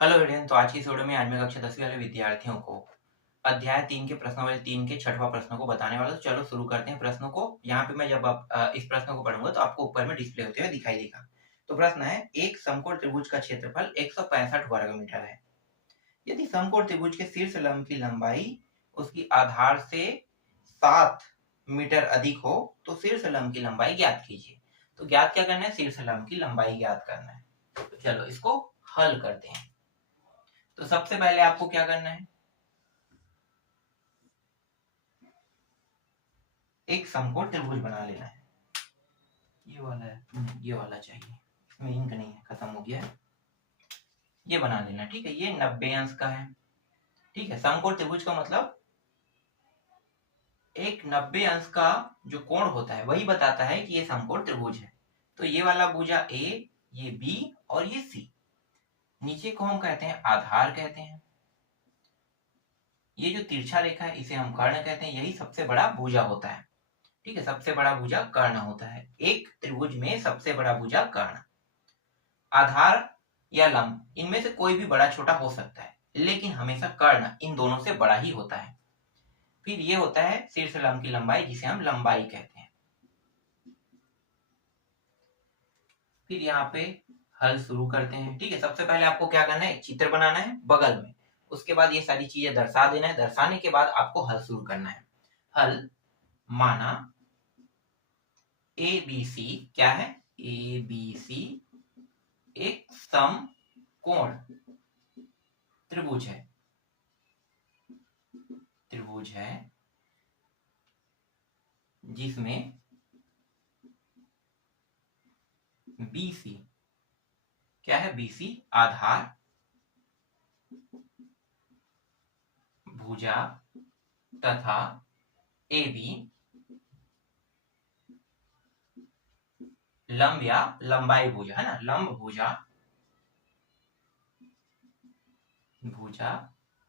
Hello everyone. तो आज की इस वीडियो में आज मैं कक्षा 10वीं वाले विद्यार्थियों को अध्याय 3 के प्रश्नावली 3 के छठवां प्रश्न को बताने वाला हूं। तो चलो शुरू करते हैं प्रश्नों को। यहाँ पे मैं जब आप इस प्रश्न को पढ़ूंगा तो आपको ऊपर में डिस्प्ले होते हुए दिखाई देगा। तो प्रश्न है, एक समकोण त्रिभुज का क्षेत्रफल 165 वर्ग मीटर है। यदि समकोण त्रिभुज के शीर्ष लंब की लंबाई उसकी आधार से 7 मीटर अधिक हो तो शीर्ष लंब की लंबाई ज्ञात कीजिए। तो ज्ञात क्या करना है? शीर्ष लंब की लंबाई ज्ञात करना है। तो चलो इसको हल करते हैं। तो सबसे पहले आपको क्या करना है? एक समकोण त्रिभुज बना लेना है। ये वाला है, ये वाला चाहिए, इसमें इंक नहीं है, खत्म हो गया है। ये बना लेना, ठीक है। ये 90 अंश का है, ठीक है। समकोण त्रिभुज का मतलब एक 90 अंश का जो कोण होता है वही बताता है कि ये समकोण त्रिभुज है। तो ये वाला भुजा ए, ये बी और ये सी। नीचे को हम कहते हैं आधार कहते हैं। ये जो तिरछा रेखा है इसे हम कर्ण कहते हैं। यही सबसे बड़ा भुजा होता है, ठीक है। सबसे बड़ा भुजा कर्ण होता है। एक त्रिभुज में सबसे बड़ा भुजा कर्ण। आधार या लंब इनमें से कोई भी बड़ा छोटा हो सकता है, लेकिन हमेशा कर्ण इन दोनों से बड़ा ही होता है। फिर ये होता है शीर्ष लंब की लंबाई, जिसे हम लंबाई कहते हैं। फिर यहाँ पे हल शुरू करते हैं, ठीक है। सबसे पहले आपको क्या करना है? एक चित्र बनाना है बगल में। उसके बाद ये सारी चीजें दर्शा देना है। दर्शाने के बाद आपको हल शुरू करना है। हल माना ए बी सी क्या है? ए बी सी एक समकोण त्रिभुज है। त्रिभुज है जिसमें BC क्या है? BC आधार, भुजा तथा AB लंब या लंबाई भुजा है ना, लंब भुजा भुजा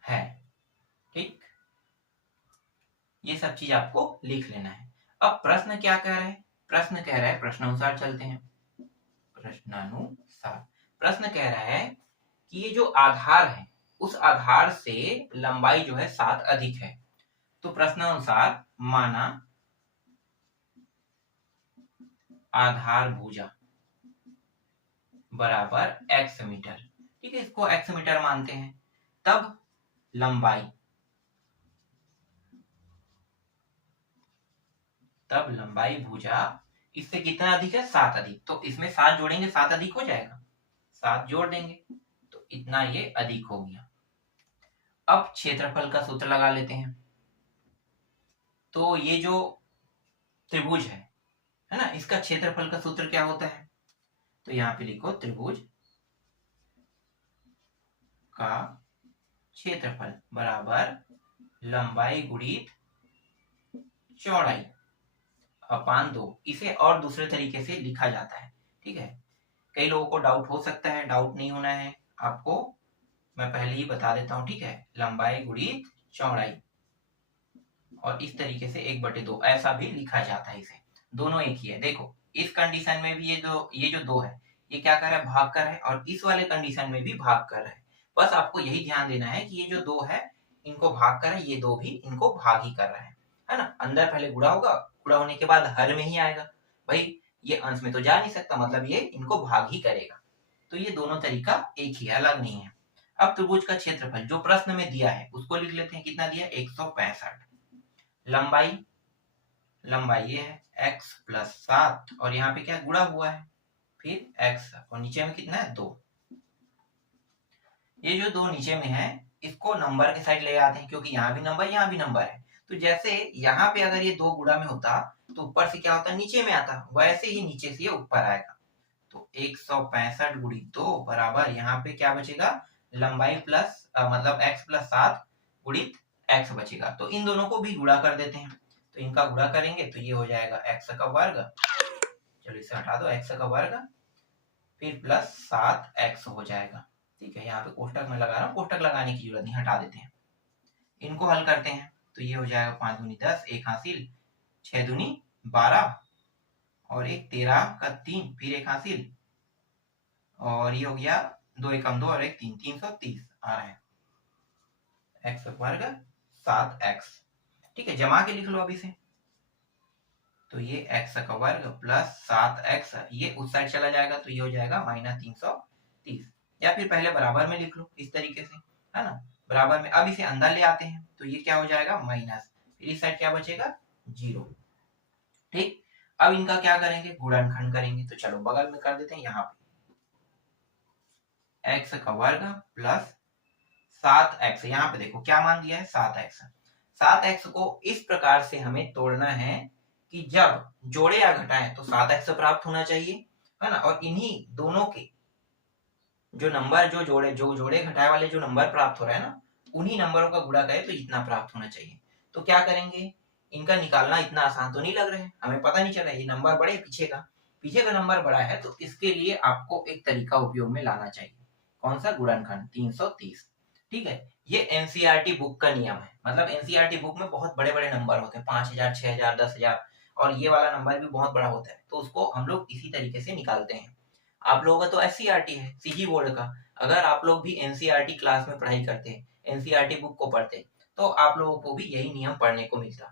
है, ठीक। ये सब चीज आपको लिख लेना है। अब प्रश्न क्या कह रहा है? प्रश्न कह रहा है, प्रश्नानुसार चलते हैं। प्रश्नानुसार प्रश्न कह रहा है कि ये जो आधार है उस आधार से लंबाई जो है 7 अधिक है। तो प्रश्नानुसार माना आधार भुजा बराबर x मीटर, ठीक है। इसको x मीटर मानते हैं। तब लंबाई, तब लंबाई भुजा इससे कितना अधिक है? 7 अधिक। तो इसमें 7 जोड़ेंगे, 7 अधिक हो जाएगा। 7 जोड़ देंगे तो इतना ये अधिक हो गया। अब क्षेत्रफल का सूत्र लगा लेते हैं। तो ये जो त्रिभुज है ना, इसका क्षेत्रफल का सूत्र क्या होता है? तो यहाँ पे लिखो त्रिभुज का क्षेत्रफल बराबर लंबाई गुणित चौड़ाई अपान 2। इसे और दूसरे तरीके से लिखा जाता है, ठीक है। कई लोगों को डाउट हो सकता है, डाउट नहीं होना है आपको, मैं पहले ही बता देता हूं, ठीक है। लंबाई गुणित चौड़ाई और इस तरीके से 1/2 ऐसा भी लिखा जाता है। इसे दोनों एक ही है। देखो इस कंडीशन में भी ये जो 2 है ये क्या कर रहा है? भाग कर रहा है। और इस वाले कंडीशन में भी भाग कर रहा है। बस आपको यही ध्यान देना है कि ये जो 2 है इनको भाग कर रहा है, ये 2 भी इनको भाग ही कर रहा है ना। अंदर पहले गुणा होगा, गुणा होने के बाद हर में ही आएगा। भाई ये अंश में तो जा नहीं सकता, मतलब ये इनको भाग ही करेगा। तो ये दोनों तरीका एक ही है, अलग नहीं है। अब त्रिभुज का क्षेत्रफल जो प्रश्न में दिया है उसको लिख लेते हैं। कितना दिया? 165। लंबाई, लंबाई ये है x प्लस 7 और यहाँ पे क्या गुणा हुआ है, फिर x और नीचे में कितना है? 2। ये जो 2 नीचे में है इसको नंबर के साइड ले आते हैं, क्योंकि यहाँ भी नंबर यहाँ भी नंबर है। तो जैसे यहाँ पे अगर ये 2 गुणा में होता तो ऊपर से क्या होता? नीचे में आता, वैसे ही नीचे से ये ऊपर आएगा। तो 165 गुणित 2 बराबर यहाँ पे क्या बचेगा? लंबाई प्लस मतलब x प्लस 7 गुणित x बचेगा। तो इन दोनों को भी गुणा कर देते हैं। तो इनका गुणा करेंगे तो ये हो जाएगा x का वर्ग, चलो इसे हटा दो, x का वर्ग फिर प्लस 7x हो जाएगा, ठीक है। यहाँ पे कोष्टक में लगा रहा हूँ, कोष्टक लगाने की जरूरत नहीं, हटा देते हैं। इनको हल करते हैं तो ये हो जाएगा 5 दूनी 10, एक हासिल, 6 दूनी 12 और एक 13 का 3, फिर एक हासिल और ये हो गया 2 एकम 2 और 1 3, 330 आ रहा है। एक्स वर्ग 7x, ठीक है, जमा के लिख लो अभी से। तो ये x का वर्ग प्लस 7x, ये उस साइड चला जाएगा तो ये हो जाएगा माइनस 330, या फिर पहले बराबर में लिख लो इस तरीके से, है ना, बराबर में। अब इसे अंदर ले आते हैं तो ये क्या हो जाएगा माइनस, फिर इस साइड क्या बचेगा 0, ठीक। अब इनका क्या करेंगे, गुणनखंड करेंगे। तो चलो बगल में कर देते हैं, यहाँ पे x का वर्ग प्लस 7x, यहाँ पे देखो क्या मान दिया है 7x। 7x को इस प्रकार से हमें तोड़ना है कि जब जोड़े या घटाएं तो 7x प्राप्त होना चाहिए, है ना, और इन्हीं दोनों के जो नंबर जो जोड़े घटाए वाले जो नंबर प्राप्त हो रहा है ना, उन्हीं नंबरों का गुणा करें तो इतना प्राप्त होना चाहिए। तो क्या करेंगे, इनका निकालना इतना आसान तो नहीं लग रहा है, हमें पता नहीं चला ये नंबर बड़े पीछे का नंबर बड़ा है, तो इसके लिए आपको एक तरीका उपयोग में लाना चाहिए। कौन सा, गुणनखंड 330, ठीक है। ये एनसीईआरटी बुक का नियम है, मतलब एनसीईआरटी बुक में बहुत बड़े बड़े नंबर होते हैं, 5000, 6000, 10,000, और ये वाला नंबर भी बहुत बड़ा होता है, तो उसको हम लोग इसी तरीके से निकालते हैं। आप लोगों का तो एससीईआरटी है, सीजी बोर्ड का, अगर आप लोग भी एनसीईआरटी क्लास में पढ़ाई करते हैं, एनसीईआरटी बुक को पढ़ते, तो आप लोगों को भी यही नियम पढ़ने को मिलता,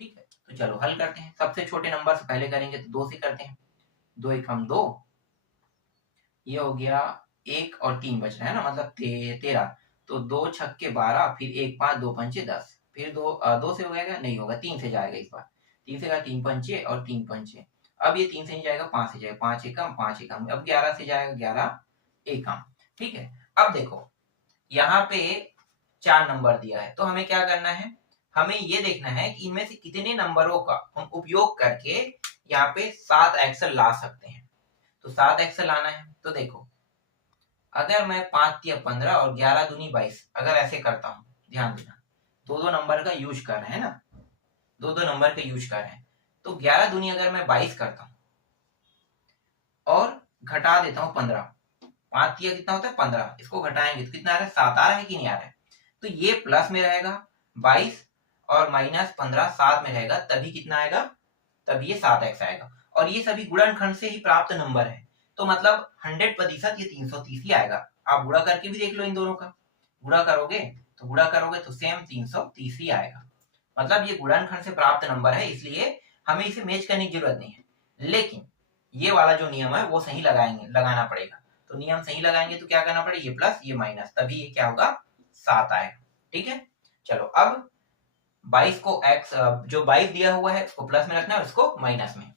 ठीक है। तो चलो हल करते हैं, सबसे छोटे नंबर से पहले करेंगे तो 2 से करते हैं। 2 एकम 2, ये हो गया 1 और 3 बच रहा है ना, मतलब 13, तो 2 छक्के 12, फिर 1 5 2 पंचे 10, फिर 2 से हो जाएगा, नहीं होगा, 3 से जाएगा इस बार, 3 से 3 पंचे और 3 पंचे, अब ये 3 से नहीं जाएगा, 5 से जाएगा, 5 एकम 5 एकम, अब 11 से जाएगा, 11 एकम, ठीक है। अब देखो यहाँ पे 4 नंबर दिया है, तो हमें क्या करना है, हमें ये देखना है कि इनमें से कितने नंबरों का हम उपयोग करके यहाँ पे 7x ला सकते हैं। तो 7x लाना है, तो देखो अगर मैं 5 या 15 और 11 दूनी 22 अगर ऐसे करता हूँ, ध्यान देना, दो नंबर का यूज कर रहे हैं ना, दो नंबर का यूज कर रहे हैं, तो 11 दूनी अगर मैं 22 करता हूँ और घटा देता हूँ 15, 5 तिया कितना होता है 15, इसको घटाएंगे तो कितना आ रहा है 7 आ रहा है कि नहीं आ रहा है, तो ये प्लस में रहेगा 22 और माइनस 15 7 में रहेगा, तभी कितना आएगा, तभी ये 7x आएगा, और ये सभी गुणनखंड से ही प्राप्त नंबर है, तो मतलब 100% ये 330 ही आएगा। आप गुणा करके भी देख लो, इन दोनों का गुणा करोगे तो सेम 330 ही आएगा, मतलब ये गुणनखंड से प्राप्त नंबर है, इसलिए हमें इसे मैच करने की जरूरत नहीं है, लेकिन ये वाला जो नियम है वो सही लगाना पड़ेगा। तो नियम सही लगाएंगे तो क्या करना पड़ेगा, ये प्लस ये माइनस, तभी ये क्या होगा 7 आएगा, ठीक है। चलो अब 22 को x, जो 22 दिया हुआ है उसको प्लस में रखना है, उसको माइनस में,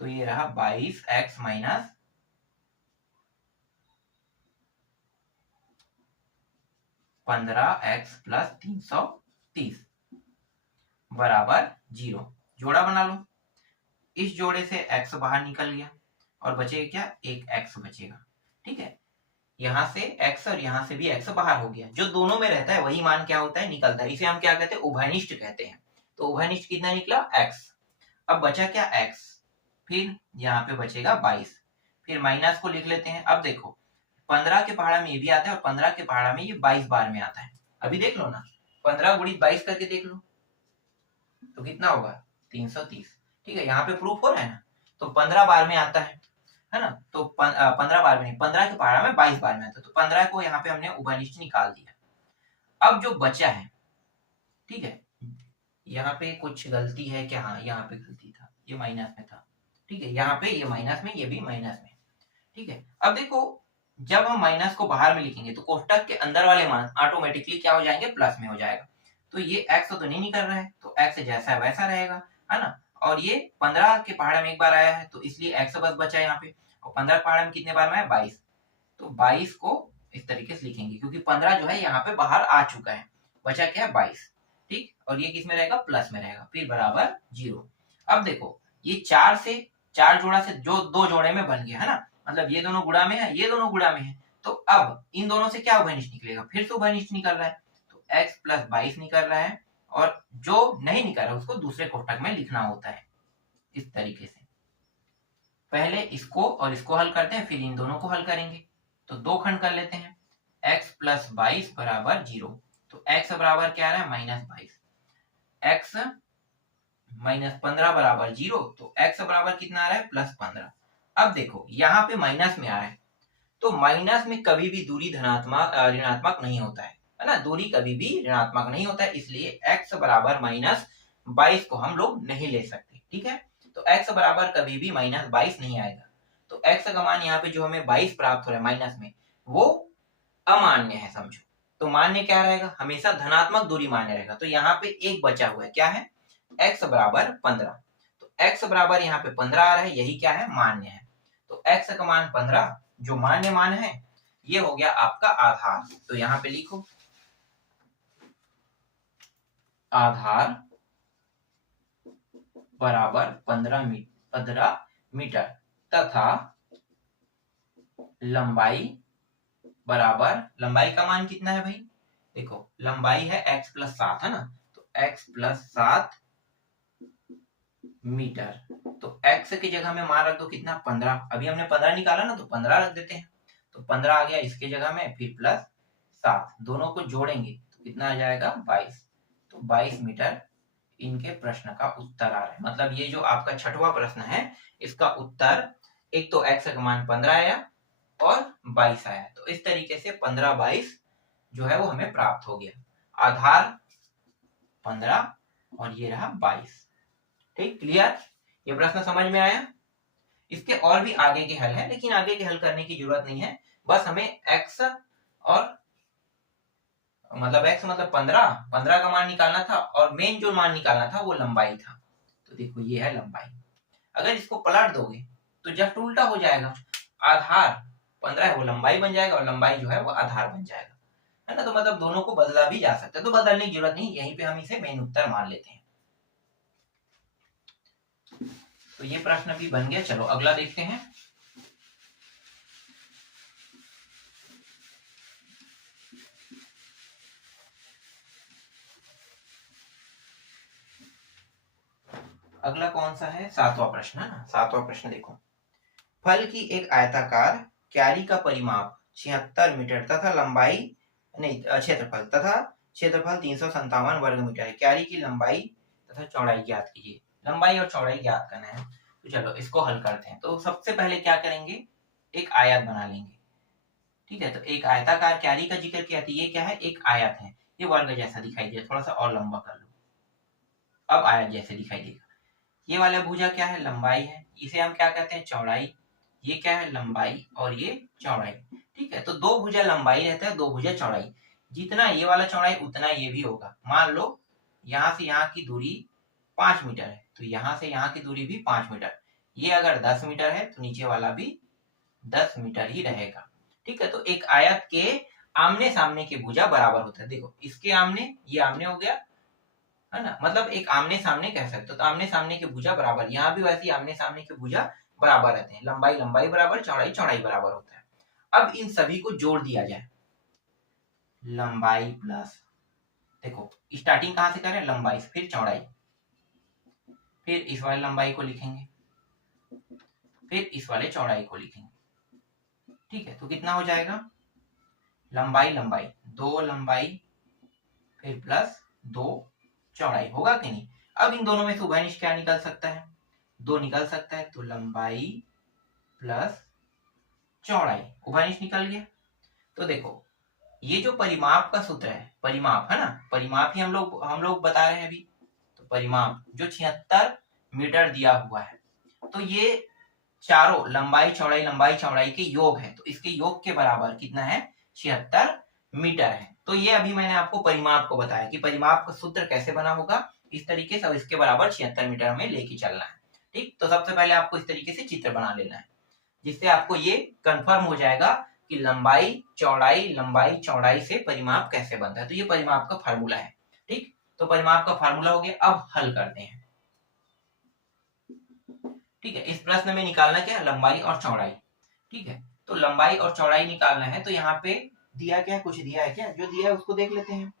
तो ये रहा 22x माइनस 15x प्लस 330 बराबर 0। जोड़ा बना लो, इस जोड़े से x बाहर निकल गया और बचेगा क्या, एक x बचेगा, ठीक है। यहाँ से x और यहाँ से भी x बाहर हो गया, जो दोनों में रहता है वही मान क्या होता है, निकलता है, इसे हम क्या कहते हैं, उभयनिष्ठ कहते हैं। तो उभयनिष्ठ कितना निकला x, अब बचा क्या x, फिर यहाँ पे बचेगा 22, फिर माइनस को लिख लेते हैं। अब देखो 15 के पहाड़ा में ये भी आता है और 15 के पहाड़ा में ये 22 बार में आता है, अभी देख लो ना, 15 गुणित 22 करके देख लो तो कितना होगा 330, ठीक है, यहाँ पे प्रूफ हो रहा है ना, तो 15 बार में आता है ना, तो 15 बार में नहीं, 15 के पहाड़ा में 22 बार में आता है, तो 15 को यहाँ पे हमने उभयनिष्ठ निकाल दिया। अब जो बचा है, ठीक है, यहाँ पे कुछ गलती है क्या, हाँ यहाँ पे गलती था, ये माइनस में था, ठीक है, यहाँ पे ये माइनस में, ये भी माइनस में, ठीक है। अब देखो जब हम माइनस को बाहर में लिखेंगे तो कोष्टक के अंदर वाले मान ऑटोमेटिकली क्या हो जाएंगे, प्लस में हो जाएगा, तो ये x तो नहीं निकल रहा है, तो x जैसा है वैसा रहेगा, है ना, और ये 15 के पहाड़ में एक बार आया है तो इसलिए x बस बचा यहाँ पे, और 15 पहाड़ में कितने बार में है 22, तो 22 को इस तरीके से लिखेंगे क्योंकि 15 जो है यहाँ पे बाहर आ चुका है, बचा क्या है 22, ठीक, और ये किस में रहेगा, प्लस में रहेगा, फिर बराबर 0। अब देखो ये 4 जोड़ा से जो 2 जोड़े में बन गया है ना, मतलब ये दोनों गुणा में है, ये दोनों गुणा में है, तो अब इन दोनों से क्या उभयनिष्ठ निकलेगा, फिर से उभयनिष्ठ निकल रहा है, तो x प्लस 22 निकल रहा है, और जो नहीं निकल रहा है उसको दूसरे कोष्टक में लिखना होता है इस तरीके से। पहले इसको और इसको हल करते हैं, फिर इन दोनों को हल करेंगे, तो 2 खंड कर लेते हैं, x प्लस 22 बराबर 0, तो x बराबर क्या आ रहा है -22, x माइनस 15 बराबर 0, तो x बराबर कितना आ रहा है +15। अब देखो यहाँ पे माइनस में आ रहा है तो माइनस में कभी भी दूरी धनात्मक ऋणात्मक नहीं होता है ना, दूरी कभी भी ऋणात्मक नहीं होता है, इसलिए x बराबर -22 को हम लोग नहीं ले सकते। ठीक है, तो x बराबर कभी भी -22 नहीं आएगा। तो x का मान यहाँ पे जो हमें 22 प्राप्त हो रहा है माइनस में, वो अमान्य है समझो। तो मान्य क्या रहेगा, हमेशा धनात्मक दूरी मान्य रहेगा। तो यहाँ पे एक बचा हुआ है, क्या है, x बराबर 15। तो x बराबर यहाँ पे 15 आ रहा है, यही क्या है, मान्य है। तो x का मान 15 जो मान्य मान है, ये हो गया आपका आधार। तो यहाँ पे लिखो आधार बराबर 15 मीटर तथा लंबाई बराबर, लंबाई का मान कितना है भाई, देखो लंबाई है x + 7 है ना, तो x + 7 मीटर। तो x की जगह में मान रख दो कितना, 15। अभी हमने 15 निकाला ना, तो 15 रख देते हैं। तो 15 आ गया इसके जगह में, फिर +7, दोनों को जोड़ेंगे तो कितना आ जाएगा, 22। तो 22 मीटर इनके प्रश्न का उत्तर आ रहा है। मतलब ये जो आपका छठवां प्रश्न है, इसका उत्तर एक तो x का मान 15 आया और 22 आया। तो इस तरीके से 15, 22 जो है वो हमें प्राप्त हो गया। आधार 15 और ये रहा 22। ठीक, क्लियर, ये प्रश्न समझ में आया। इसके और भी आगे के हल है, लेकिन आगे के हल करने की जरूरत नहीं है। बस हमें x और x मतलब 15 का मान निकालना था, और मेन जो मान निकालना था वो लंबाई था। तो देखो ये है लंबाई। अगर इसको पलट दोगे तो जस्ट उल्टा हो जाएगा, आधार 15 है वो लंबाई बन जाएगा, और लंबाई जो है वो आधार बन जाएगा, है ना। तो मतलब दोनों को बदला भी जा सकता है, तो बदलने की जरूरत नहीं, यहीं पे हम इसे मेन उत्तर मान लेते हैं। तो ये प्रश्न भी बन गया। चलो अगला देखते हैं। अगला कौन सा है, 7वां प्रश्न है ना। 7वां प्रश्न देखो, फल की एक आयताकार क्यारी का परिमाप 76 मीटर तथा लंबाई नहीं क्षेत्रफल 357 वर्ग मीटर है। क्यारी की लंबाई तथा चौड़ाई ज्ञात कीजिए। लंबाई और चौड़ाई ज्ञात करना है। तो चलो इसको हल करते हैं। तो सबसे पहले क्या करेंगे, एक आयत बना लेंगे। ठीक है, तो एक आयताकार क्यारी का जिक्र किया था, ये क्या है, एक आयत है, ये वर्ग जैसा दिखाई दे, थोड़ा सा और लंबा कर लो, अब आयत जैसे दिखाई देगा। ये वाला भुजा क्या है, लंबाई है, इसे हम क्या कहते हैं, चौड़ाई। ये क्या है, लंबाई और ये चौड़ाई। ठीक है, तो दो भुजा लंबाई रहता है, दो भुजा चौड़ाई। जितना ये वाला चौड़ाई उतना ये भी होगा। मान लो यहाँ से यहाँ की दूरी 5 मीटर है, तो यहाँ से यहाँ की दूरी भी 5 मीटर। ये अगर 10 मीटर है तो नीचे वाला भी 10 मीटर ही रहेगा। ठीक है, तो एक आयत के आमने सामने के भुजा बराबर होता है। देखो इसके आमने, ये आमने हो गया, है ना, मतलब एक आमने सामने कह सकते हो। तो आमने सामने के भुजा बराबर, यहाँ भी वैसे ही आमने सामने के भुजा बराबर रहते हैं। लंबाई लंबाई बराबर, चौड़ाई चौड़ाई बराबर होता है। अब इन सभी को जोड़ दिया जाए, लंबाई प्लस, देखो स्टार्टिंग कहां से करें, लंबाई, फिर चौड़ाई, फिर इस वाले लंबाई को लिखेंगे, फिर इस वाले चौड़ाई को लिखेंगे। ठीक है, तो कितना हो जाएगा, लंबाई लंबाई, 2 लंबाई फिर प्लस 2 चौड़ाई, होगा कि नहीं। अब इन दोनों में से उभयनिष्ठ क्या निकल सकता है, 2 निकल सकता है। तो लंबाई प्लस चौड़ाई, उभयनिष्ठ निकल गया। तो देखो ये जो परिमाप का सूत्र है, परिमाप है ना, परिमाप ही हम लोग बता रहे हैं अभी। तो परिमाप जो 76 मीटर दिया हुआ है, तो ये चारों लंबाई चौड़ाई के योग है। तो इसके योग के बराबर कितना है, 76 मीटर है। तो ये अभी मैंने आपको परिमाप को बताया कि परिमाप का सूत्र कैसे बना होगा, इस तरीके से। इसके बराबर 76 मीटर हमें लेके चलना है। ठीक, तो सबसे पहले आपको इस तरीके से चित्र बना लेना है, जिससे आपको ये कंफर्म हो जाएगा कि लंबाई चौड़ाई से परिमाप कैसे बनता है। तो ये परिमाप का फार्मूला है। ठीक, तो परिमाप का फार्मूला हो गया। अब हल करते हैं। ठीक है, इस प्रश्न में निकालना क्या है, लंबाई और चौड़ाई। ठीक है, तो लंबाई और चौड़ाई निकालना है। तो यहाँ पे दिया क्या है, कुछ दिया है क्या, जो दिया है उसको देख लेते हैं।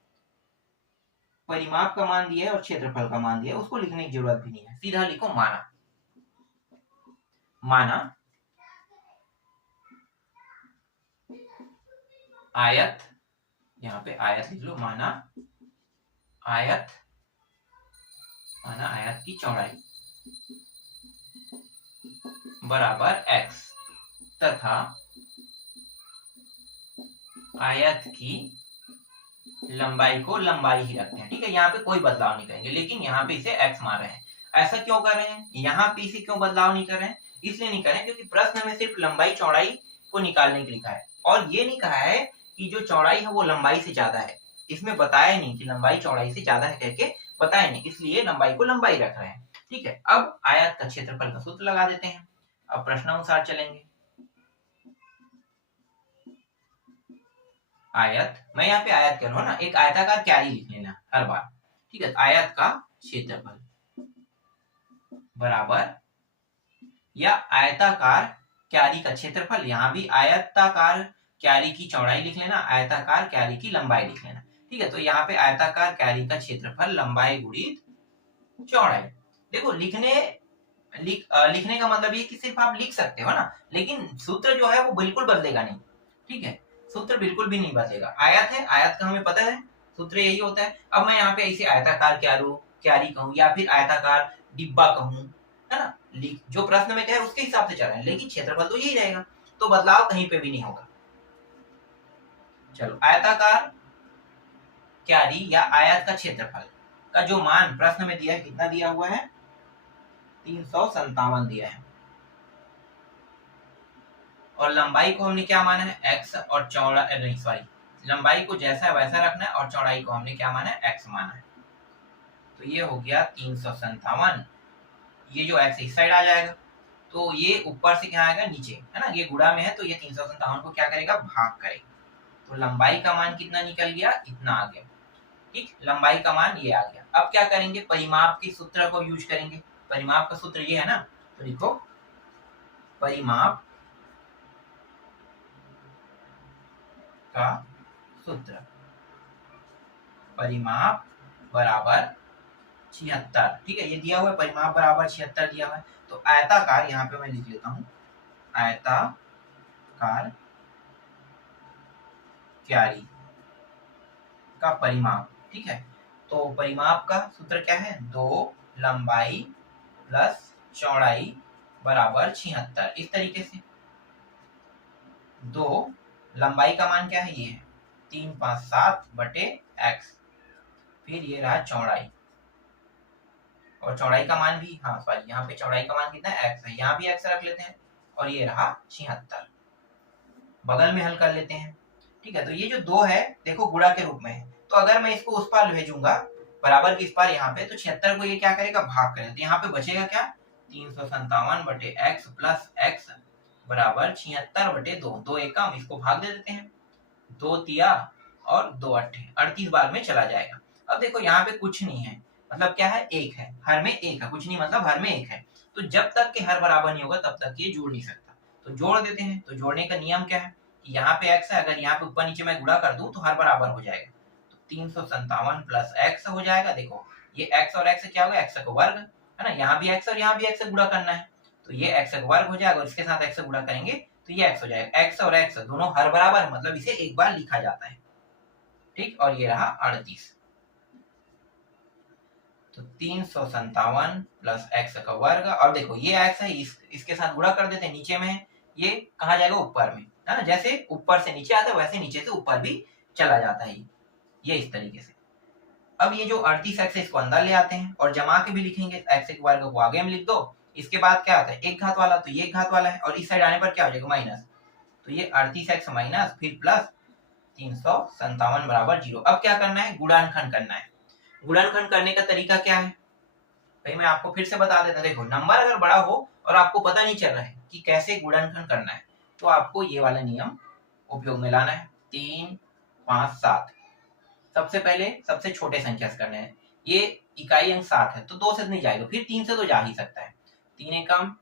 परिमाप का मान दिया है और क्षेत्रफल का मान दिया है, उसको लिखने की जरूरत भी नहीं है, सीधा लिखो माना। माना आयत, यहाँ पे आयत लिख लो, माना आयत की चौड़ाई बराबर x तथा आयत की लंबाई को लंबाई ही रखते हैं, ठीक है। यहाँ पे कोई बदलाव नहीं करेंगे, लेकिन यहाँ पे इसे x मान रहे हैं। ऐसा क्यों कर रहे हैं, यहाँ पे इसे क्यों बदलाव नहीं कर रहे हैं? इसलिए नहीं कर रहे हैं क्योंकि प्रश्न में सिर्फ लंबाई चौड़ाई को निकालने के लिखा है, और ये नहीं कहा है कि जो चौड़ाई है वो लंबाई से ज्यादा है। इसमें बताया नहीं कि लंबाई चौड़ाई से ज्यादा है करके, बताया नहीं, इसलिए लंबाई को लंबाई रख रहे हैं, ठीक है। अब आयत का क्षेत्रफल का सूत्र लगा देते हैं। अब प्रश्नानुसार चलेंगे। आयत, मैं यहाँ पे आयत कह रहा हूँ ना, एक आयताकार क्यारी लिख लेना हर बार, ठीक है। आयत का क्षेत्रफल बराबर, या आयताकार क्यारी का क्षेत्रफल, यहाँ भी आयताकार क्यारी की चौड़ाई लिख लेना, आयताकार क्यारी की लंबाई लिख लेना, ठीक है। तो यहाँ पे आयताकार क्यारी का क्षेत्रफल लंबाई गुणित चौड़ाई। देखो लिखने का मतलब ये कि सिर्फ आप लिख सकते हो ना, लेकिन सूत्र जो है वो बिल्कुल बदलेगा नहीं, ठीक है। सूत्र बिल्कुल भी नहीं बदलेगा। आयत है, आयत का हमें पता है सूत्र यही होता है। अब मैं यहाँ पे इसे आयताकार क्यारी कहूँ या फिर आयताकार डिब्बा कहूँ, है ना, जो प्रश्न में कहे उसके हिसाब से चल रहा है, लेकिन क्षेत्रफल तो यही रहेगा, तो बदलाव कहीं पे भी नहीं होगा। चलो, आयताकार क्यारी या आयत का क्षेत्रफल का जो मान प्रश्न में दिया है, कितना दिया हुआ है, 357 दिया है, और लंबाई को हमने क्या माना है, x, और चौड़ाई नहीं सॉरी, लंबाई को जैसा वैसा रखना है, और चौड़ाई को हमने क्या माना है, x माना है। तो ये हो गया 357, ये जो x इस साइड आ जाएगा, तो ये ऊपर से क्या आएगा, नीचे, है ना, ये गुणा में है, तो ये 357 को क्या करेगा, भाग करेगा। तो लंबाई का मान कितना निकल गया, इतना आ गया, ठीक। लंबाई का मान ये आ गया। अब क्या करेंगे, परिमाप के सूत्र को यूज करेंगे। परिमाप का सूत्र ये है ना, तो लिखो परिमाप का सूत्र, परिमाप बराबर 76, ठीक है। ये दिया हुआ है, परिमाप बराबर 76 दिया हुआ है। तो आयताकार, यहाँ पे मैं लिख लेता हूं, आयताकार क्यारी का परिमाप, ठीक है। तो परिमाप का सूत्र क्या है, 2 लंबाई प्लस चौड़ाई बराबर 76। इस तरीके से 2 लंबाई का मान क्या है, ये है 357 बटे x, फिर ये रहा चौड़ाई, और चौड़ाई का मान भी, हाँ सॉरी, यहाँ पे चौड़ाई का मान कितना है, x है, यहाँ भी x रख लेते हैं, और ये रहा 76, बगल में हल कर लेते हैं, ठीक है। तो ये जो 2 है, देखो गुणा के रूप में है, तो अगर मैं इसको उस पार भेजूंगा बराबर की इस पार यहाँ पे, तो 76 को ये क्या करेगा, भाग करेगा, तो यहाँ पे बचेगा क्या, 357 बटे x प्लस x बराबर 76 बटे 2, 2 एकम, इसको भाग दे देते हैं, 2 तिया और 2 अट्ठे, 38 बार में चला जाएगा। अब देखो यहाँ पे कुछ नहीं है, मतलब क्या है, एक है, हर में एक है, कुछ नहीं मतलब हर में एक है, तो जब तक के हर बराबर नहीं होगा तब तक ये जोड़ नहीं सकता, तो जोड़ देते हैं। तो जोड़ने का नियम क्या है कि यहाँ पे x है, अगर यहाँ पे ऊपर नीचे मैं गुणा कर दूं तो हर बराबर हो जाएगा, तो 357 प्लस x हो जाएगा। देखो ये x और x क्या होगा, x का वर्ग, है ना, यहाँ भी x और यहाँ भी x से गुणा करना है, तो ये x का वर्ग हो जाएगा, और इसके साथ x से गुणा करेंगे तो ये x हो जाएगा। x और x दोनों हर बराबर है, मतलब इसे एक बार लिखा जाता है, ठीक। और ये रहा 38, तो 357 प्लस x का वर्ग, और देखो ये x है, इसके साथ गुणा कर देते हैं, नीचे में है, ये कहाँ जाएगा, ऊपर में, है ना, जैसे ऊपर से नीचे आता है वैसे नीचे से ऊपर भी चला जाता है, ये इस तरीके से। अब ये जो 38x है इसको अंदर ले आते हैं, और जमा के भी लिखेंगे, x के वर्ग को आगे में लिख दो, इसके बाद क्या आता है, एक घात वाला, तो ये एक घात वाला है, और इस साइड आने पर क्या हो जाएगा, माइनस, तो ये 38x माइनस फिर प्लस 357 बराबर 0। अब क्या करना है, गुणनखंड करना है। गुणनखंड करने का तरीका क्या है, भाई मैं आपको फिर से बता देता, देखो नंबर अगर बड़ा हो और आपको पता नहीं चल रहा है कि कैसे गुणनखंड करना है, तो आपको ये वाला नियम उपयोग में लाना है। 3, 5, 7, सबसे पहले सबसे छोटे संख्या से करना है, ये इकाई अंक 7 है, तो 2 से नहीं जाएगा, फिर 3 से तो जा ही सकता है, 3 एकम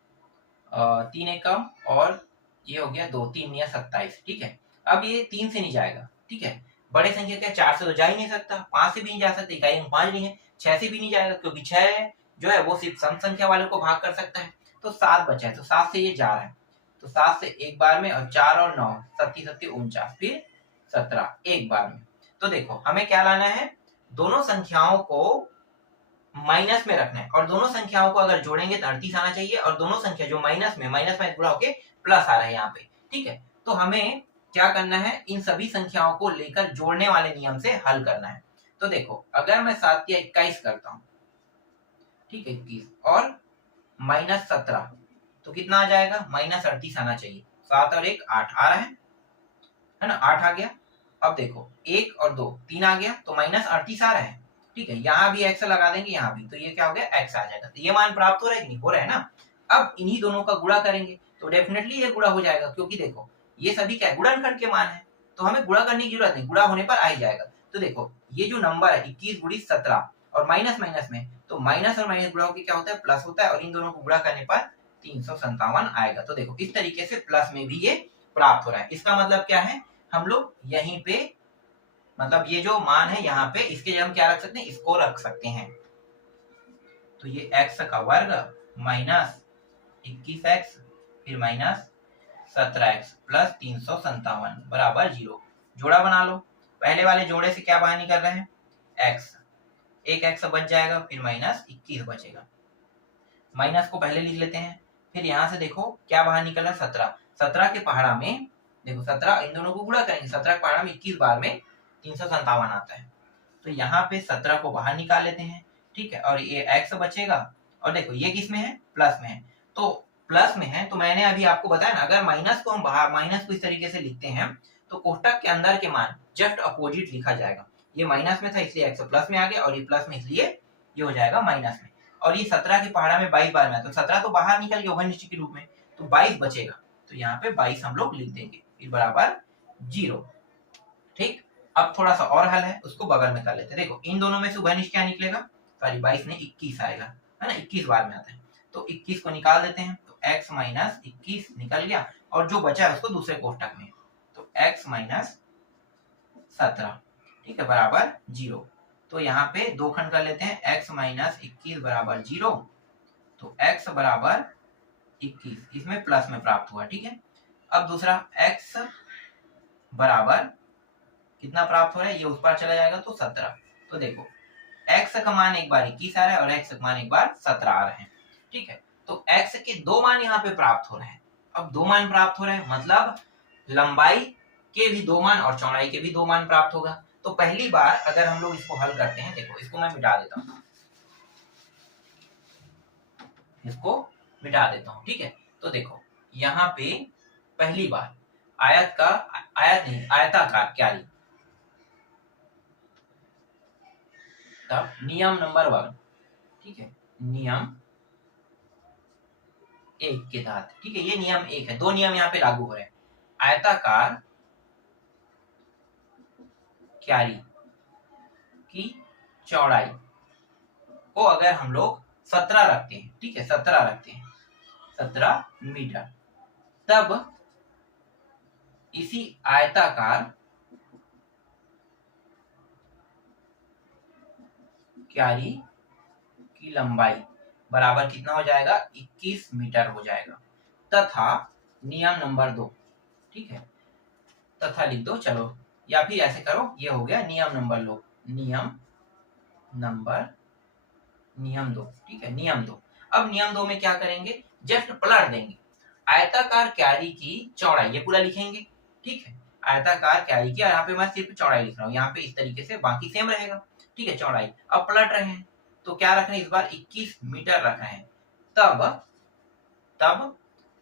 3 एकम, और ये हो गया 2, 3 या 27, ठीक है। अब ये 3 से नहीं जाएगा, ठीक है, बड़े संख्या क्या, 4 से तो जा ही नहीं सकता, 5 से भी नहीं जा सकता, इकाई अंक 5 नहीं है, 6 से भी नहीं जाएगा, क्योंकि 6 जो है वो सिर्फ सम संख्या वाले को भाग कर सकता है, तो 7 बचा है, तो 7 से ये जा रहा है, तो 7 से एक बार में, और 4 और 9, 37, 49, फिर 17 एक बार में। तो देखो हमें क्या लाना है, दोनों संख्याओं को माइनस में रखना है, और दोनों संख्याओं को अगर जोड़ेंगे तो 38 आना चाहिए, और दोनों संख्या जो माइनस में गुणा होके प्लस आ रहा है यहाँ पे, ठीक है। तो हमें क्या करना है, इन सभी संख्याओं को लेकर जोड़ने वाले नियम से हल करना है। तो देखो अगर मैं 7 या 21 करता हूं, ठीक है, 21 और -17, तो कितना आ जाएगा, -38 आना चाहिए। 7 और 1 8 आ रहा है ना, 8 आ गया। अब देखो 1 और 2 3 आ गया, तो -38 आ रहा है। ठीक है, यहाँ भी x लगा देंगे, यहाँ भी, तो ये क्या हो गया, x आ जाएगा। तो ये मान प्राप्त हो रहा है कि नहीं, हो रहा है ना। अब इन्हीं दोनों का गुणा करेंगे तो डेफिनेटली ये गुणा हो जाएगा, क्योंकि देखो ये सभी क्या है, गुणनखंड के मान है, तो हमें गुणा करने की जरूरत नहीं, गुणा होने पर आ ही जाएगा। तो देखो ये जो नंबर है 21 गुणित 17 और माइनस माइनस में, तो माइनस और माइनस गुणा होकर क्या होता है, प्लस होता है, और इन दोनों को गुणा करने पर 357 आएगा। तो देखो इस तरीके से प्लस में भी ये प्राप्त हो रहा है। इसका मतलब क्या है, हम लोग यहीं पे, मतलब ये जो मान है यहाँ पे, इसके जगह हम क्या रख सकते हैं, इसको रख सकते हैं। तो ये x का वर्ग माइनस 21x फिर माइनस 17x प्लस 357 बराबर 0। जोड़ा बना लो। पहले वाले जोड़े से क्या बाहर निकल रहे हैं, x, एक x बच जाएगा, फिर माइनस 21 बचेगा। माइनस को पहले लिख लेते हैं, फिर यहाँ से देखो क्या बाहर निकल रहा है, 17। 17 के पहाड़ा में देखो 17, इन दोनों को गुणा करेंगे, 17 के पहाड़ा में 21 बार में 357 आता है। तो यहाँ पे 17 को बाहर निकाल लेते हैं, ठीक है, और ये x बचेगा। और देखो ये किस में है, प्लस में है, तो प्लस में है, तो मैंने अभी आपको बताया ना, अगर माइनस को हम बाहर, माइनस को इस तरीके से लिखते हैं तो कोष्टक के अंदर के मान जस्ट अपोजिट लिखा जाएगा। ये माइनस में था इसलिए x प्लस में आ गया, और ये प्लस में इसलिए ये हो जाएगा माइनस में। और ये 17 के पहाड़ा में 22 बार में, तो 17 तो बाहर निकल गया उभयनिष्ठ के रूप में, तो 22 बचेगा। तो यहाँ पे 22 हम लोग लिख देंगे, फिर बराबर 0। ठीक, अब थोड़ा सा और हल है, उसको बगल में कर लेते हैं। देखो इन दोनों में से उभयनिष्ठ क्या निकलेगा, सॉरी 22 ने 21 आएगा, है ना, 21 बार में आता है, तो 21 को निकाल देते हैं, तो x माइनस 21 निकल गया, और जो बचा है उसको दूसरे कोष्टक में, तो x माइनस 17, ठीक है, बराबर 0। तो यहाँ पे दो खंड कर लेते हैं, x माइनस 21 बराबर 0, तो x बराबर 21, इसमें प्लस में प्राप्त हुआ, ठीक है। अब दूसरा x बराबर कितना प्राप्त हो रहा है, ये उस पार चला जाएगा तो 17। तो देखो x का मान एक बार 21 आ रहा है और x का मान एक बार 17 आ रहे हैं, ठीक है। तो x के दो मान यहाँ पे प्राप्त हो रहे हैं। अब दो मान प्राप्त हो रहे हैं मतलब लंबाई के भी दो मान और चौड़ाई के भी दो मान प्राप्त होगा। तो पहली बार अगर हम लोग इसको हल करते हैं, देखो इसको मैं मिटा देता हूँ, इसको मिटा देता हूँ, ठीक है। तो देखो यहाँ पे पहली बार आयत नहीं, आयताकार क्यारी, तब नियम नंबर 1, ठीक है, नियम 1 के तहत, ठीक है, ये नियम 1 है, दो नियम यहाँ पे लागू हो रहे हैं। आयताकार क्यारी की चौड़ाई को अगर हम लोग 17 रखते हैं, ठीक है, 17 रखते हैं, 17 मीटर, तब इसी आयताकार क्यारी की लंबाई बराबर कितना हो जाएगा, 21 मीटर हो जाएगा। तथा नियम नंबर 2, ठीक है, तथा लिख दो, चलो, या फिर ऐसे करो, ये हो गया नियम नंबर 2, नियम 2, ठीक है, नियम 2। अब नियम 2 में क्या करेंगे, जस्ट पलट देंगे, आयताकार क्यारी की चौड़ाई, ये पूरा लिखेंगे, ठीक है, आयताकार क्यारी की, यहाँ पे मैं सिर्फ चौड़ाई लिख रहा हूँ, यहाँ पे इस तरीके से, बाकी सेम रहेगा, ठीक है, चौड़ाई। अब पलट रहे हैं तो क्या रख रहे हैं, इस बार 21 मीटर रख रहे हैं, तब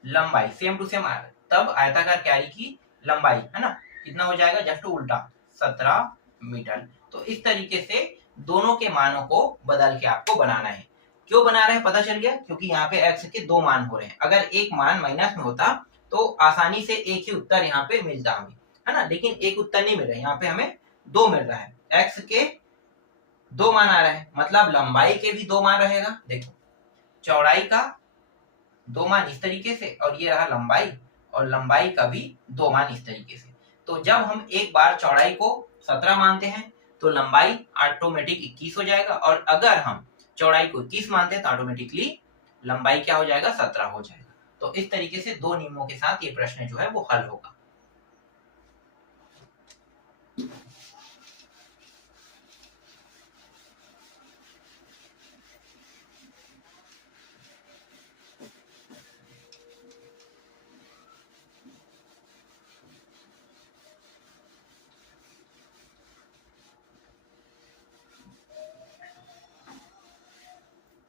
लंबाई सेम टू सेम, तब आयताकार क्यारी की लंबाई, है ना, कितना हो जाएगा, जस्ट उल्टा 17 मीटर। तो इस तरीके से दोनों के मानों को बदल के आपको बनाना है। क्यों बना रहे हैं पता चल गया, क्योंकि यहाँ पे x के दो मान हो रहे हैं। अगर एक मान माइनस में होता तो आसानी से एक ही उत्तर यहाँ पे मिलता हमें, है ना, लेकिन एक उत्तर नहीं मिल रहा है, यहाँ पे हमें दो मिल रहा है। x के दो मान आ रहे हैं, मतलब लंबाई के भी दो मान रहेगा। देखो चौड़ाई का दो मान इस तरीके से, और ये रहा लंबाई, और लंबाई का भी दो मान इस तरीके से। तो जब हम एक बार चौड़ाई को 17 मानते हैं तो लंबाई ऑटोमेटिक 21 हो जाएगा, और अगर हम चौड़ाई को 21 मानते हैं तो ऑटोमेटिकली लंबाई क्या हो जाएगा, 17 हो जाएगा। तो इस तरीके से दो नियमों के साथ ये प्रश्न जो है वो हल होगा।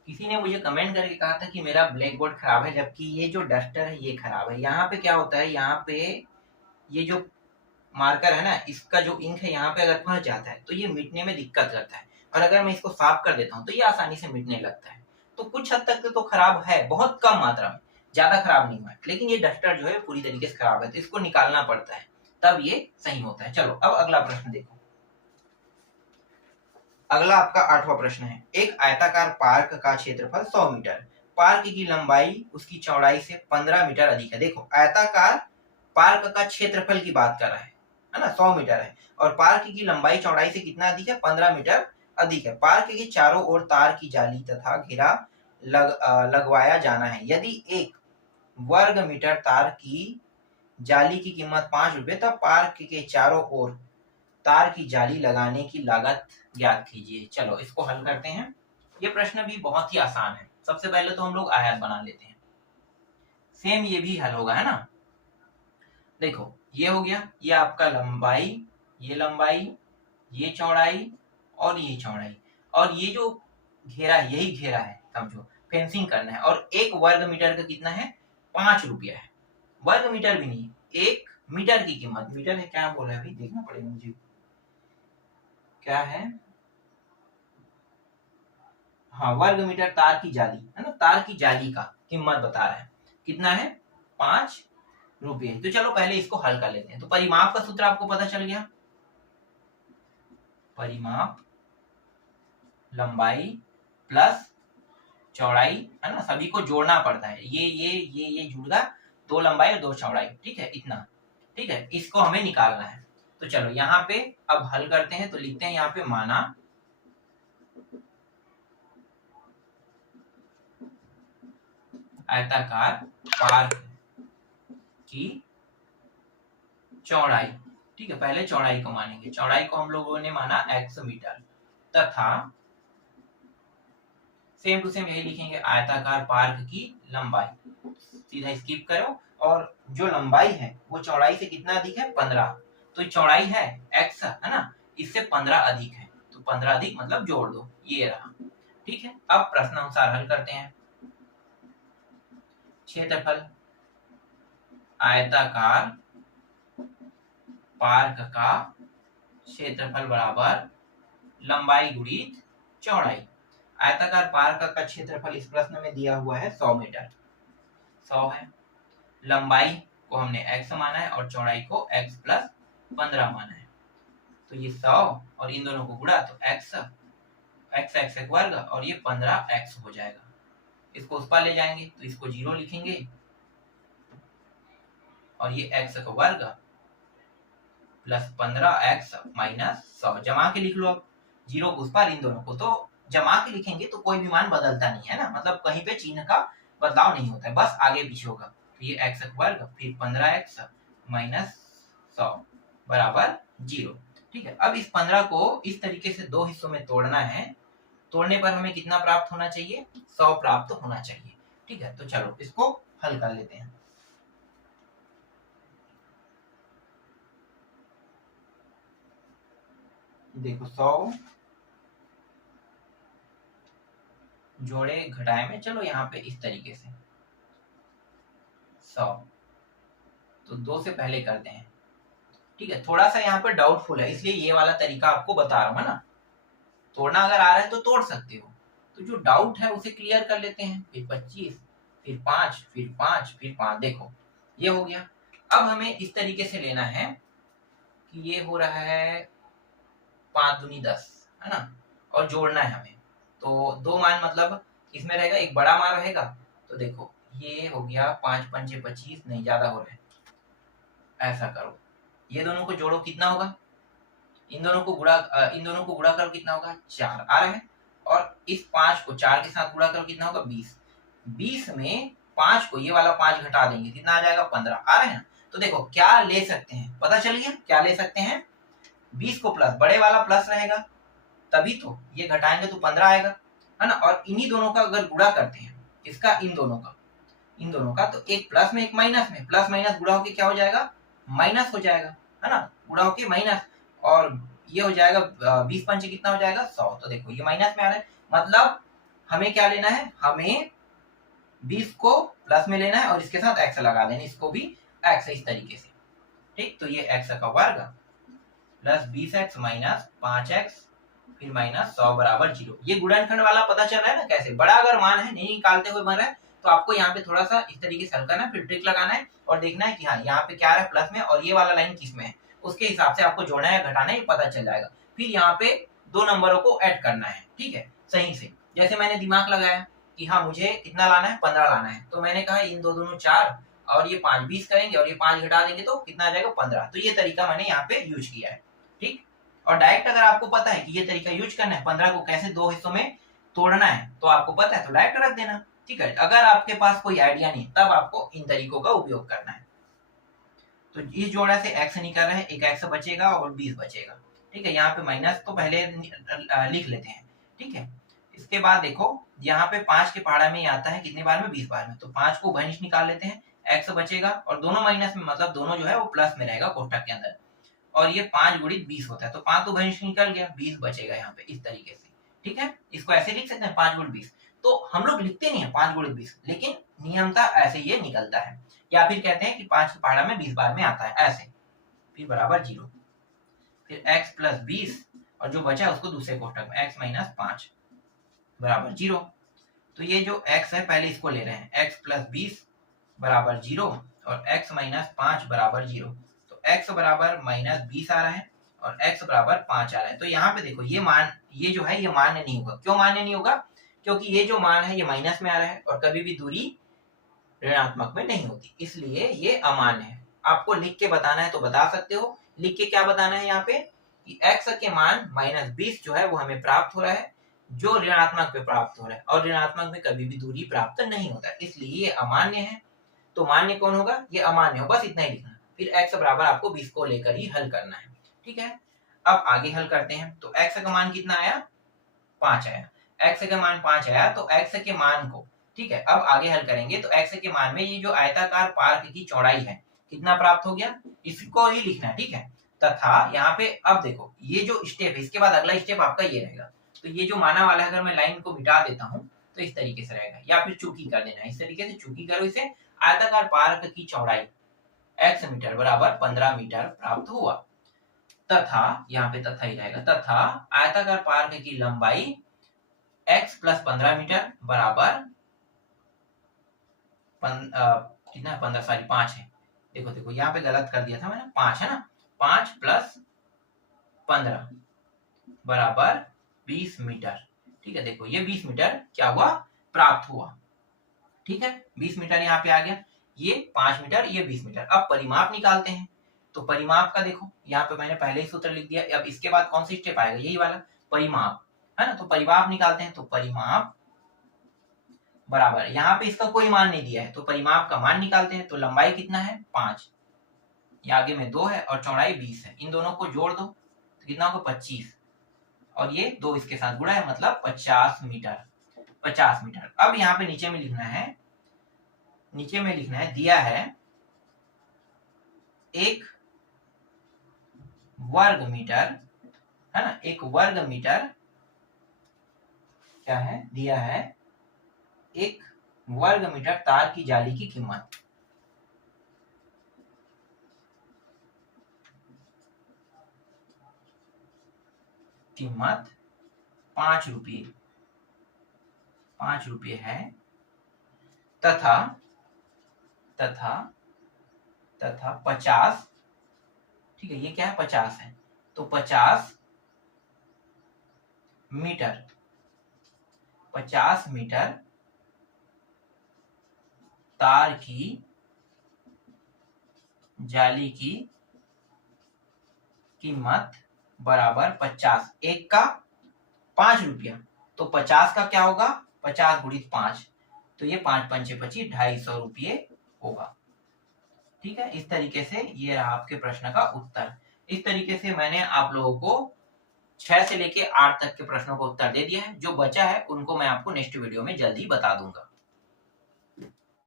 किसी ने मुझे कमेंट करके कहा था कि मेरा ब्लैक बोर्ड खराब है, जबकि ये जो डस्टर है ये खराब है। यहाँ पे क्या होता है, यहाँ पे ये जो मार्कर है ना, इसका जो इंक है यहाँ पे अगर फंस जाता है तो ये मिटने में दिक्कत करता है, और अगर मैं इसको साफ कर देता हूँ तो ये आसानी से मिटने लगता है। तो कुछ हद तक तो खराब है, बहुत कम मात्रा में, ज्यादा खराब नहीं हुआ है, लेकिन ये डस्टर जो है पूरी तरीके से खराब है, तो इसको निकालना पड़ता है, तब ये सही होता है। चलो अब अगला प्रश्न देखो। अगला आपका 8वां प्रश्न है। एक आयताकार पार्क का क्षेत्रफल 100 मीटर, पार्क की लंबाई उसकी चौड़ाई से 15 मीटर अधिक है। देखो आयताकार पार्क का क्षेत्रफल की बात कर रहा है ना, 100 मीटर है, और पार्क की लंबाई चौड़ाई से कितना अधिक है, 15 मीटर अधिक है। पार्क के चारों ओर तार की जाली तथा घेरा लगवाया जाना है। यदि एक वर्ग मीटर तार की जाली की कीमत 5 रुपए, तब पार्क के चारों ओर तार की जाली लगाने की लागत ज्ञात कीजिए। चलो इसको हल करते हैं। ये प्रश्न भी बहुत ही आसान है। सबसे पहले तो हम लोग आयत बना लेते हैं, सेम ये भी हल होगा, है ना। देखो ये हो गया, ये आपका लंबाई, ये चौड़ाई और ये चौड़ाई, और ये जो घेरा है यही घेरा है, समझो फेंसिंग करना है। और एक वर्ग मीटर का कितना है, 5 रुपया है। वर्ग मीटर भी नहीं, एक मीटर की कीमत, मीटर है क्या बोला है अभी देखना पड़ेगा मुझे, क्या है, हाँ वर्ग मीटर तार की जाली है ना, तार की जाली का कीमत बता रहा है, कितना है, 5 रुपये। तो चलो पहले इसको हल कर लेते हैं। तो परिमाप का सूत्र आपको पता चल गया, परिमाप लंबाई प्लस चौड़ाई, है ना, सभी को जोड़ना पड़ता है, ये जुड़गा, 2 लंबाई और 2 चौड़ाई, ठीक है, इतना, ठीक है, इसको हमें निकालना है। तो चलो यहाँ पे अब हल करते हैं। तो लिखते हैं यहाँ पे, माना आयताकार पार्क की चौड़ाई, ठीक है, पहले चौड़ाई को मानेंगे, चौड़ाई को हम लोगों ने माना x मीटर, तथा सेम टू सेम यही लिखेंगे, आयताकार पार्क की लंबाई, सीधा स्किप करो, और जो लंबाई है वो चौड़ाई से कितना अधिक है, 15, तो चौड़ाई है x, है ना, इससे 15 अधिक है, तो 15 अधिक मतलब जोड़ दो, ये रहा, ठीक है। अब प्रश्नानुसार हल करते हैं। क्षेत्रफल आयताकार पार्क का क्षेत्रफल बराबर लंबाई गुणित चौड़ाई। आयताकार पार्क का क्षेत्रफल इस प्रश्न में दिया हुआ है 100 मीटर, 100 है, लंबाई को हमने x माना है और चौड़ाई को x प्लस 15 माना है। तो ये 100 और इन दोनों को गुणा तो x वर्ग और ये 15x हो जाएगा। इसको उस पर ले जाएंगे तो इसको 0 लिखेंगे, और ये x का वर्ग प्लस 15x माइनस 100, जमा के लिख लो। अब 0 को उस पर, इन दोनों को तो जमा के लिखेंगे तो कोई भी मान बदलता नहीं है ना, मतलब कहीं पे चिन्ह का बदलाव नहीं होता है, बस आगे पीछे होगा। तो ये x वर्ग फिर 15x माइनस 100 बराबर 0, ठीक है। अब इस 15 को इस तरीके से 2 हिस्सों में तोड़ना है, तोड़ने पर हमें कितना प्राप्त होना चाहिए, 100 प्राप्त होना चाहिए, ठीक है। तो चलो इसको हल कर लेते हैं। देखो 100 जोड़े घटाए में, चलो यहाँ पे इस तरीके से 100, तो 2 से पहले करते हैं, ठीक है। थोड़ा सा यहाँ पर डाउटफुल है, इसलिए ये वाला तरीका आपको बता रहा हूँ, है ना। तोड़ना अगर आ रहा है तो तोड़ सकते हो, तो जो डाउट है उसे क्लियर कर लेते हैं। फिर 25, फिर 5, फिर 5, फिर 5, देखो ये हो गया। अब हमें इस तरीके से लेना है कि ये हो रहा है 5 दूनी 10, है ना, और जोड़ना है हमें। तो 2 मान मतलब इसमें रहेगा, एक बड़ा मान रहेगा, तो देखो ये हो गया 5 पंचे 25, नहीं ज्यादा हो रहा है, ऐसा करो, ये दोनों को जोड़ो, कितना होगा, इन दोनों को गुणा करो, कितना होगा, 4 आ रहा है, और इस 5 को 4 के साथ गुणा करो, कितना होगा, 20, 20 में 5 को ये वाला 5 घटा देंगे, कितना आ जाएगा, 15 आ रहा है ना। तो देखो क्या ले सकते हैं, पता चल गया क्या ले सकते हैं, 20 को प्लस, बड़े वाला प्लस रहेगा तभी तो, ये घटाएंगे तो 15 आएगा, है ना। और इन्हीं दोनों का अगर गुणा करते हैं, इसका इन दोनों का, तो एक प्लस में एक माइनस में, प्लस माइनस गुणा होके क्या हो जाएगा, माइनस हो जाएगा, है ना, गुणा होके माइनस, और ये हो जाएगा 20 पंचे कितना हो जाएगा, 100। तो देखो ये माइनस में आ रहा है, मतलब हमें क्या लेना है, हमें 20 को प्लस में लेना है और इसके साथ x लगा देना, इसको भी x इस तरीके से, ठीक। तो ये x का वर्ग प्लस 20x माइनस 5x फिर माइनस 100 बराबर 0। ये गुणनखंड वाला पता चल रहा है ना कैसे, बड़ा अगर मान है नहीं निकालते हुए बन रहा है तो आपको यहाँ पे थोड़ा सा इस तरीके से हल करना है, फिर ट्रिक लगाना है और देखना है कि हाँ यहाँ पे क्या है प्लस में और ये वाला लाइन किस में है, उसके हिसाब से आपको जोड़ना है घटाना है, पता चल जाएगा। फिर यहाँ पे दो नंबरों को ऐड करना है, ठीक है, सही से। जैसे मैंने दिमाग लगाया कि हाँ मुझे कितना लाना है, 15 लाना है, तो मैंने कहा इन दो दोनों 4 और ये 5 20 करेंगे और ये 5 घटा देंगे तो कितना आ जाएगा 15। तो ये तरीका मैंने यहाँ पे यूज किया है, ठीक। और डायरेक्ट अगर आपको पता है कि ये तरीका यूज करना है, 15 को कैसे दो हिस्सों में तोड़ना है तो आपको पता है तो डायरेक्ट रख देना, ठीक है। अगर आपके पास कोई आइडिया नहीं तब आपको इन तरीकों का उपयोग करना है। तो इस जोड़ा से x निकल रहा है, एक x बचेगा और 20 बचेगा, ठीक है। यहाँ पे माइनस तो पहले लिख लेते हैं, ठीक है। इसके बाद देखो यहाँ पे 5 के पहाड़ा में आता है कितने बार में, 20 बार में, तो 5 को उभयनिष्ठ निकाल लेते हैं, x बचेगा और दोनों माइनस में मतलब दोनों जो है वो प्लस में रहेगा कोष्ठक के अंदर, और ये 5 गुणित 20 होता है, तो 5 तो उभयनिष्ठ निकल गया, 20 बचेगा यहाँ पे इस तरीके से, ठीक है। इसको ऐसे लिख सकते हैं 5 गुणित 20, तो हम लोग लिखते नहीं है 5 गुणित 20, लेकिन नियमता ऐसे ये निकलता है, या फिर कहते हैं कि 5 के पहाड़ा में 20 बार में आता है ऐसे, फिर बराबर 0, फिर x प्लस 20 और जो बचा उसको दूसरे कोष्ठक में x माइनस 5 बराबर 0। तो ये जो x है पहले इसको ले रहे हैं, x प्लस 20 बराबर 0 और x माइनस 5 बराबर 0, तो x बराबर माइनस 20 आ रहा है और x बराबर 5 आ रहा है। तो यहाँ पे देखो ये मान, ये जो है ये मान्य नहीं होगा। क्यों मान्य नहीं होगा? क्योंकि ये जो मान है ये माइनस में आ रहा है और कभी भी दूरी ऋणात्मक में नहीं होती, इसलिए ये अमान्य है। आपको लिख के बताना है तो बता सकते हो। लिख के क्या बताना है यहाँ पे कि x के मान माइनस 20 जो है वो हमें प्राप्त हो रहा है, जो ऋणात्मक पे प्राप्त हो रहा है, और ऋणात्मक में कभी भी दूरी प्राप्त नहीं होता, इसलिए ये अमान्य है। तो मान्य कौन होगा? ये अमान्य हो, बस इतना ही लिखना। फिर x बराबर आपको 20 को लेकर ही हल करना है, ठीक है। अब आगे हल करते हैं। तो x का मान कितना आया? 5 आया। x का मान 5 आया तो x के मान को, ठीक है, अब आगे हल करेंगे तो x के मान में ये जो आयताकार पार्क की चौड़ाई है कितना प्राप्त हो गया, इसको ही लिखना है, ठीक है। तथा यहाँ पे अब देखो ये जो स्टेप है इसके बाद अगला स्टेप आपका ये रहेगा। तो ये जो माना वाला है अगर मैं लाइन को मिटा देता हूँ तो इस तरीके से रहेगा, या फिर चूकी कर देना है, इस तरीके से चूकी करो इसे। आयताकार पार्क की चौड़ाई x मीटर बराबर 15 मीटर प्राप्त हुआ, तथा यहाँ पे तथा ही रहेगा, तथा आयताकार पार्क की लंबाई x प्लस 15 मीटर बराबर कितना 15 सॉरी 5 है। देखो देखो यहाँ पे गलत कर दिया था मैंने, 5 है ना, 5 प्लस 15 बराबर 20 मीटर, ठीक है। देखो ये 20 मीटर क्या हुआ, प्राप्त हुआ, ठीक है। 20 मीटर यहाँ पे आ गया, ये 5 मीटर, ये 20 मीटर। अब परिमाप निकालते हैं। तो परिमाप का देखो यहाँ पे मैंने पहले ही सूत्र लिख दिया। अब इसके बाद कौन सा स्टेप आएगा, यही वाला परिमाप, है ना। तो परिमाप निकालते हैं। तो परिमाप बराबर, यहाँ पे इसका कोई मान नहीं दिया है तो परिमाप का मान निकालते हैं। तो लंबाई कितना है 5, ये आगे में 2 है और चौड़ाई 20 है, इन दोनों को जोड़ दो तो कितना होगा 25, और ये 2 इसके साथ गुणा है मतलब 50 मीटर, 50 मीटर। अब यहाँ पे नीचे में लिखना है, नीचे में लिखना है, दिया है 1 वर्ग मीटर, है ना, 1 वर्ग मीटर क्या है, दिया है 1 वर्ग मीटर तार की जाली की कीमत, कीमत 5 रुपये, 5 रुपये है, तथा तथा तथा 50, ठीक है, ये क्या है 50 है, तो 50 मीटर, 50 मीटर तार की जाली की कीमत बराबर 50, एक का 5 रुपया, तो 50 का क्या होगा 50 गुणित 5, तो ये 5 पंचे 25, 250 रुपये होगा, ठीक है। इस तरीके से ये रहा आपके प्रश्न का उत्तर। इस तरीके से मैंने आप लोगों को 6 से लेके 8 तक के प्रश्नों का उत्तर दे दिया है। जो बचा है उनको मैं आपको नेक्स्ट वीडियो में जल्दी बता दूंगा।